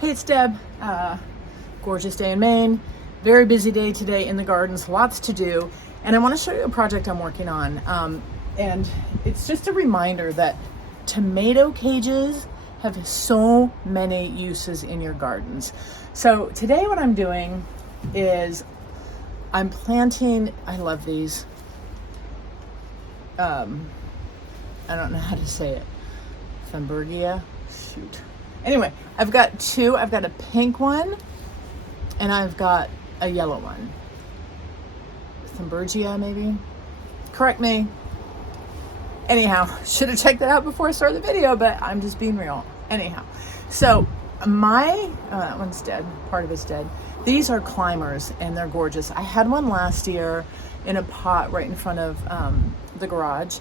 Hey, it's Deb. Gorgeous day in Maine. Very busy day today in the gardens, lots to do. And I want to show you a project I'm working on. And it's just a reminder that tomato cages have so many uses in your gardens. So today what I'm doing is I'm planting, I love these. I don't know how to say it. Thunbergia? Shoot. Anyway, I've got two. I've got a pink one and I've got a yellow one. Thunbergia, maybe? Correct me. Anyhow, should have checked that out before I started the video, but I'm just being real. Anyhow, so that one's dead. Part of it's dead. These are climbers and they're gorgeous. I had one last year in a pot right in front of the garage.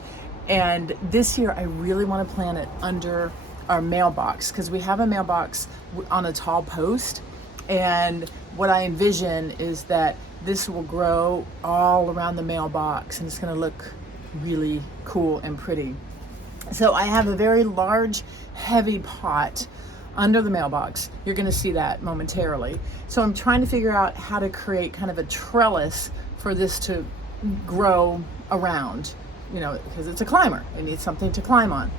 And this year I really want to plant it under our mailbox because we have a mailbox on a tall post. And what I envision is that this will grow all around the mailbox and it's going to look really cool and pretty. So I have a very large, heavy pot under the mailbox. You're going to see that momentarily. So I'm trying to figure out how to create kind of a trellis for this to grow around, you know, because it's a climber. It needs something to climb on.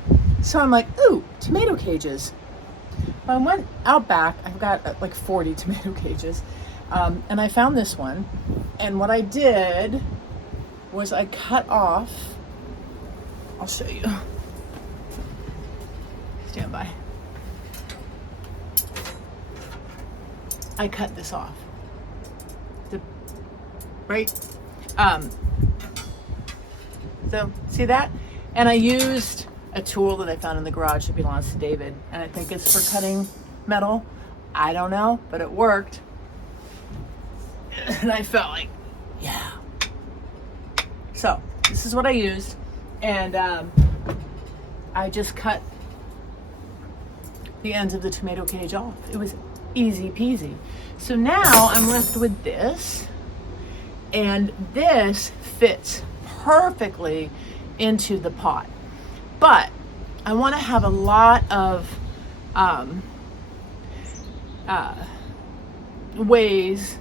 So I'm like, ooh, tomato cages. I went out back. I've got like 40 tomato cages. And I found this one. And what I did was I cut off, I'll show you. Stand by. I cut this off. Right? So see that? And I used a tool that I found in the garage that belongs to David. And I think it's for cutting metal. I don't know, but it worked. And I felt like, yeah. So this is what I used. And I just cut the ends of the tomato cage off. It was easy peasy. So now I'm left with this. And this fits perfectly into the pot. But I want to have a lot of ways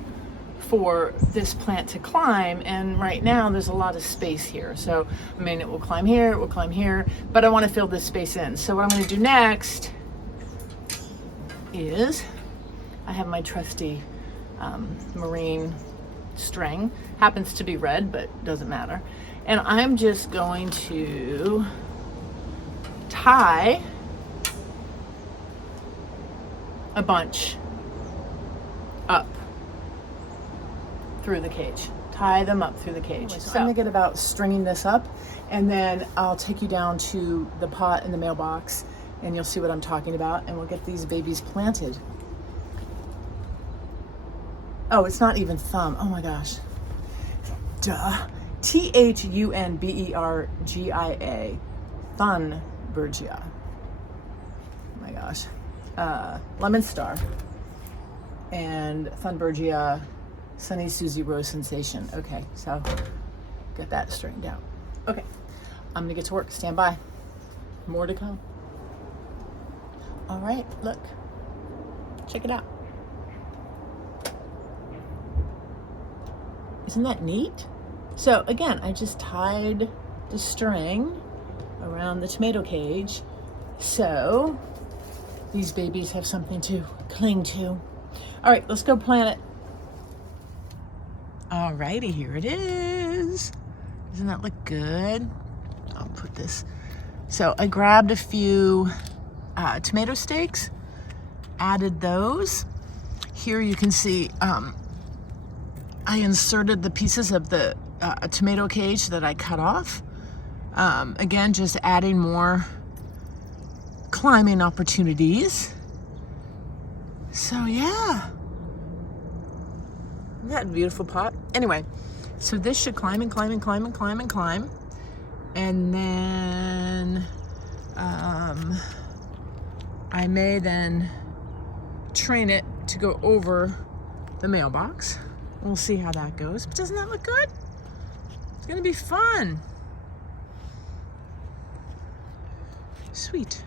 for this plant to climb, and right now there's a lot of space here. So I mean, it will climb here, it will climb here, but I want to fill this space in. So what I'm going to do next is I have my trusty marine string. Happens to be red, but doesn't matter. And I'm just going to tie a bunch up through the cage. Tie them up through the cage. So I'm gonna get about stringing this up, and then I'll take you down to the pot in the mailbox and you'll see what I'm talking about, and we'll get these babies planted. Oh, it's not even thumb. Oh my gosh. Duh. Thunbergia. Thunbergia. Oh my gosh. Lemon Star. And Thunbergia Sunny Susie Rose Sensation. Okay, so get that straightened out. Okay, I'm gonna get to work. Stand by. More to come. All right, look. Check it out. Isn't that neat? So again, I just tied the string around the tomato cage so these babies have something to cling to. All right, let's go plant it. All righty, here it is. Doesn't that look good? I'll put this. So I grabbed a few tomato stakes, added those. Here you can see I inserted the pieces of the tomato cage that I cut off. Again, just adding more climbing opportunities. So yeah, isn't that a beautiful pot? Anyway, so this should climb and climb and climb and climb and climb. And then I may then train it to go over the mailbox. We'll see how that goes. But doesn't that look good? It's gonna be fun. Sweet.